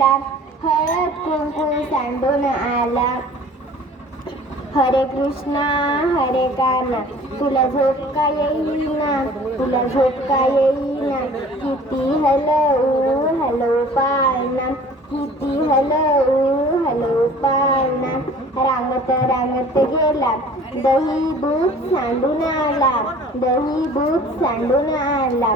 घेतला हळद कुंकू सांडून आला. हरे कृष्णा हरे काना तुला झोप का येईना तुला झोप का येईना. किती हलवू हलवू पाळणा. किती हलवू हलवू पाळणा. रांगत रांगत गेला. दही दूध सांडून आला. दही दूध सांडून आला.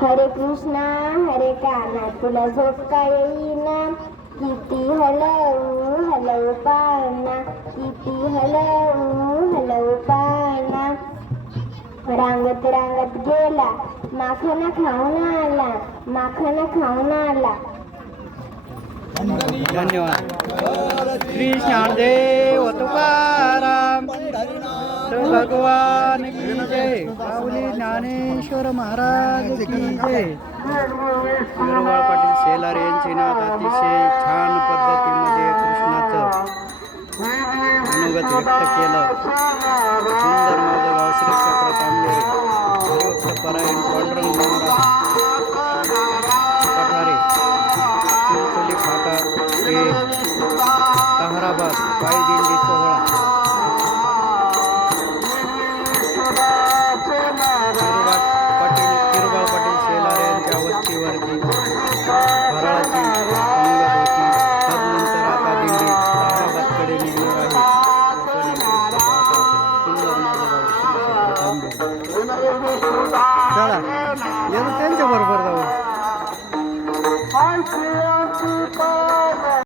हरे कृष्णा हरे काना तुला झोप का येईना. किती हलवू हलवू पाळणा. किती हलवू हलवू पाळणा. रांगत रांगत गेला माखन खाऊन आला माखन खाऊन आला. धन्यवाद. श्री शारदेव तुका तर भगवान की जय. माऊली ज्ञानेश्वर महाराज की जय. सुंदरबाळ पाटील शेलार यांची नाव अतिशय छान पद्धतीमध्ये कृष्णाचं अनुगत व्यक्त केलं. सुंदर माझं गाव श्री क्षेत्र तांबे हरिभक्त परायण पांडुरंग महाराज. पठारे चिंचोली फाटा ते ताहराबाद पायदिंडी सोहळा. चला. या त्यांच्या बरोबर जाऊ.